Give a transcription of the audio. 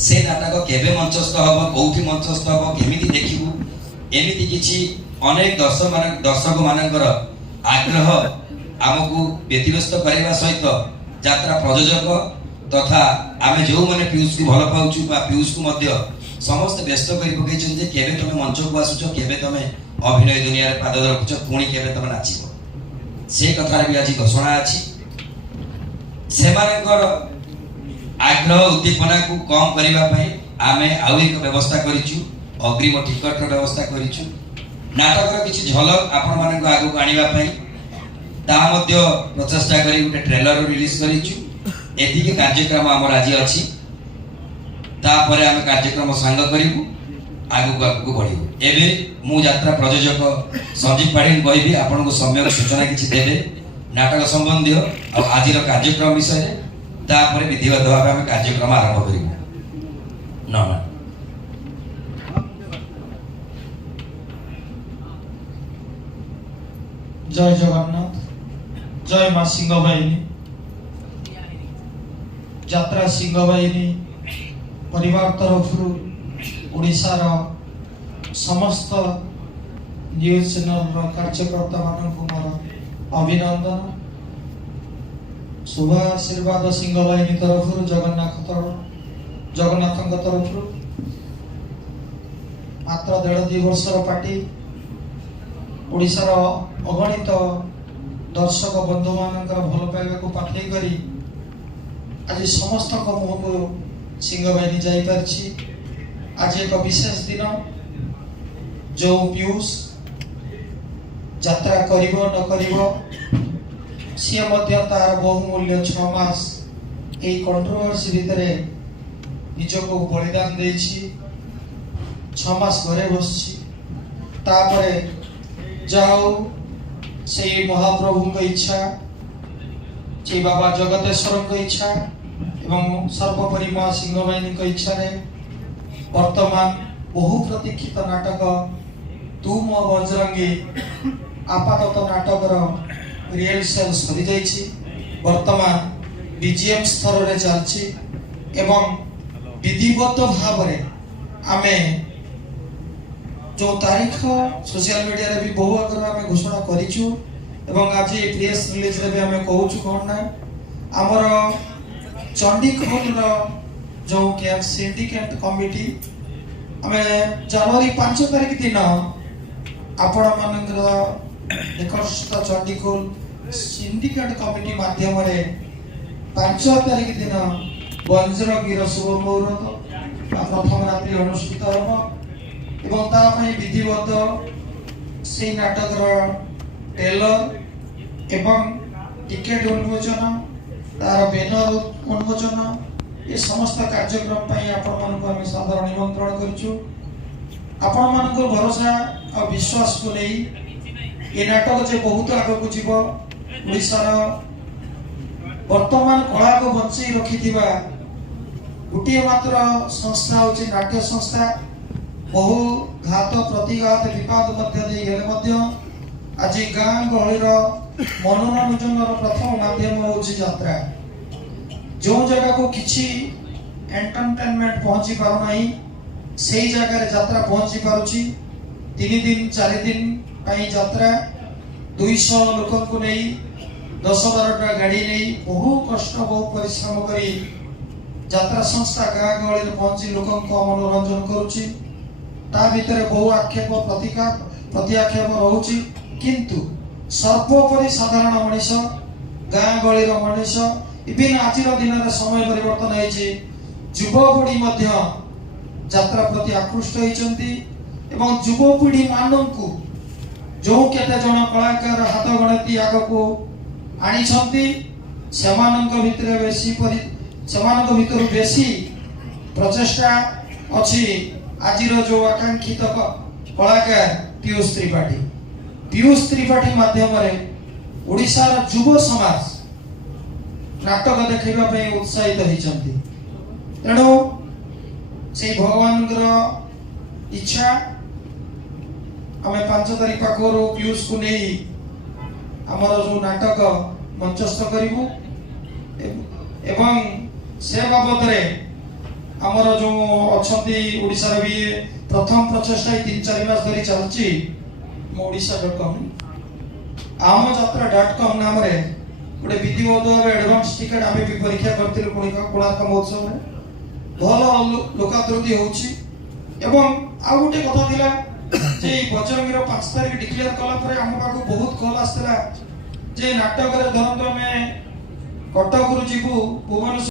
से नाटक केबे मंचस्थ हम कौटी मंचस्थ हम केमिति देखिबू एमिति किछि अनेक दर्शक मानकर आग्रह आमको व्यतिव्यस्त करने सहित यात्रा प्रयोजक तथा आमे जो माने पीयूष को भल पाउछु बा पीयूष को मध्य समस्त व्यस्त कर पकईछन जे केबे तमे मंच को आसुछ केबे तमे अभिनय दुनिया रे पाद रखुछ पुणी केबे तमे नाचिबो से कथार भी आज घोषणा अछि सेमानकर आग्रह उद्दीपना को कम करबा पई आमे आउ एक व्यवस्था करिछु अग्रिम टिकट रो व्यवस्था करिछु नाटक रो किछि झलक आपण मानक आगु आनिबा पई ता मध्य प्रचेष्टा करी उटे ट्रेलर रिलीज करिछु एति के कार्यक्रम हमर आज अछि ता परे हम कार्यक्रम संग करिबु आगु बढ़िबु एबे मु यात्रा प्रयोजक संजीव पाटिल कहबी आपन को सम्यक सूचना किछि देबे नाटक संबंधी और आज कार्यक्रम विषय तापर विधिवत भाव में कार्यक्रम आरंभ करिबु न जय जगन्नाथ जय मां सिंह बाहिनी यात्रा सिंह बाहिनी परिवार तरफ ओडिशा समस्त न्यूज चैनल कार्यकर्ता मानक मोर अभिनंदन शुभ आशीर्वाद सिंह बाहिनी तरफ जगन्नाथ तरफ मात्र 1.5-2 वर्षर पार्टी ओडिशार अगणित दर्शक बंधु मानकर भल पाइबा को पाठे करी आज समस्त मुह को सिंह बाहिनी जाई परछि आज एक विशेष दिन जो पीयूष यात्रा करिवो न करिवो सी मध्य तार बहुमूल्य 6 मास ए कंट्रोवर्सी भितर निजको बलिदान देछि 6 मास घरे बसछि तापरे जाओ से महाप्रभु की इच्छा से बाबा जगतेश्वर की इच्छा एवं सर्वोपरि मां सिंह बाहिनी की इच्छा रे वर्तमान बहु प्रतीक्षित नाटक तू मो बजरंगी आपातत नाटकर रिहर्सल सरी जाइछि वर्तमान बीजीएम स्तर रे चलछि एवं विधिवत भाव रे आमे जो तारीख सोशल मीडिया रे भी बहु आगर आमे घोषणा करिछु एवं आज प्रेस रिलीज रे भी आमे कहूछु कोन ना हमर चंडीखोल रो जो कैंप सिंडिकेट कमिटी आमे जनवरी 5 तारिख दिन आपण मानकर निकटस्थ चंडीखोल सिंडिकेट कमिटी माध्यम रे 5 तारिख दिन बंजरगीर शुभ मुहूर्त प्रथम रात्रि अनुष्ठित होबो एवं ता पई विधिवत से नाटक ट्रेलर एवं टिकेट उन्मोचन तार बैनर उन्मोचन ये समस्त कार्यक्रम पई आपण मानको हम साधारण निमंत्रण करछु आपण मानको भरोसा और विश्वास को नहीं ये नाटक जे बहुत आगे को जीव ओडिसा वर्तमान कला को बंची रखिथिबा गुटिए मात्र संस्था होची नाट्य संस्था बहु घात प्रतिघात विवाद मध्य दे गेले मध्य आज गां गहलीर मनोरंजन प्रथम माध्यम होची यात्रा जो जगह को किछि एंटरटेनमेंट पहुंची पारो नाही सेही जगह रे यात्रा पहुंची पारुची 3 दिन 4 दिन पई यात्रा 200 लोक को नहीं 10-12टा गाड़ी नहीं बहु कष्ट बहु परिश्रम करी यात्रा संस्था गां गहलीर पहुंची लोक को मनोरंजन करूची ता भीतर बहु आक्षेप प्रत्याक्षेप रहउची किंतु सर्वोपरि साधारण मनुष्य गां गहलीर मनुष्य इबिन आजिर दिन समय परिवर्तन होइछि युवपीढ़ी मध्य यात्रा प्रति आकृष्ट होइचंती एवं युवपीढ़ी माननकु जो केते जन कलाकार हाथ गणती आग को आनी छंती सेमानक भितर बेसी सेमानक भितर बेसी प्रचेष्टा अछि आजिर जो आकांक्षित कलाकार पीयूष त्रिपाठी माध्यम रे ओडिसा रा युव समाज नाटक देखैबा पई उत्साहित होइचंती तेणु से भगवान इच्छा आमे 5 तारिख पाखरो पीयूष को नहीं हमर जो नाटक मंचस्थ करिवु एवं से बाबद रे ଆମର ଯୋଉ ଅଛନ୍ତି ଓଡ଼ିଶାର ବି ପ୍ରଥମ ପ୍ରଚେଷ୍ଟା 3-4 ମାସ ଧରି ଚାଲିଛି odisha.com amjaatra.com ନାମରେ ଗୋଟେ ବିଧିବଦ୍ଧ ଭାବେ ଆଡଭାନ୍ସ ଟିକେଟ ଆମେ ବି ପରୀକ୍ଷା କରିଥିଲୁ କୋଣାର୍କ ମହୋତ୍ସବରେ। ଭଲ ଲୋକାଦୃତି ହେଉଛି। ଏବଂ ଆଉ ଗୋଟେ କଥା ଥିଲା ଯେ ବଜରଙ୍ଗୀର 5 ତାରିଖ ଡିକ୍ଲେୟାର କଲା ପରେ ଆମ ପାଖକୁ ବହୁତ କଲ୍ ଆସିଥିଲା ଯେ ନାଟକରେ ଧରନ୍ତୁ ଆମେ କଟକରୁ ଯିବୁ ଭୁବନେଶ୍ୱର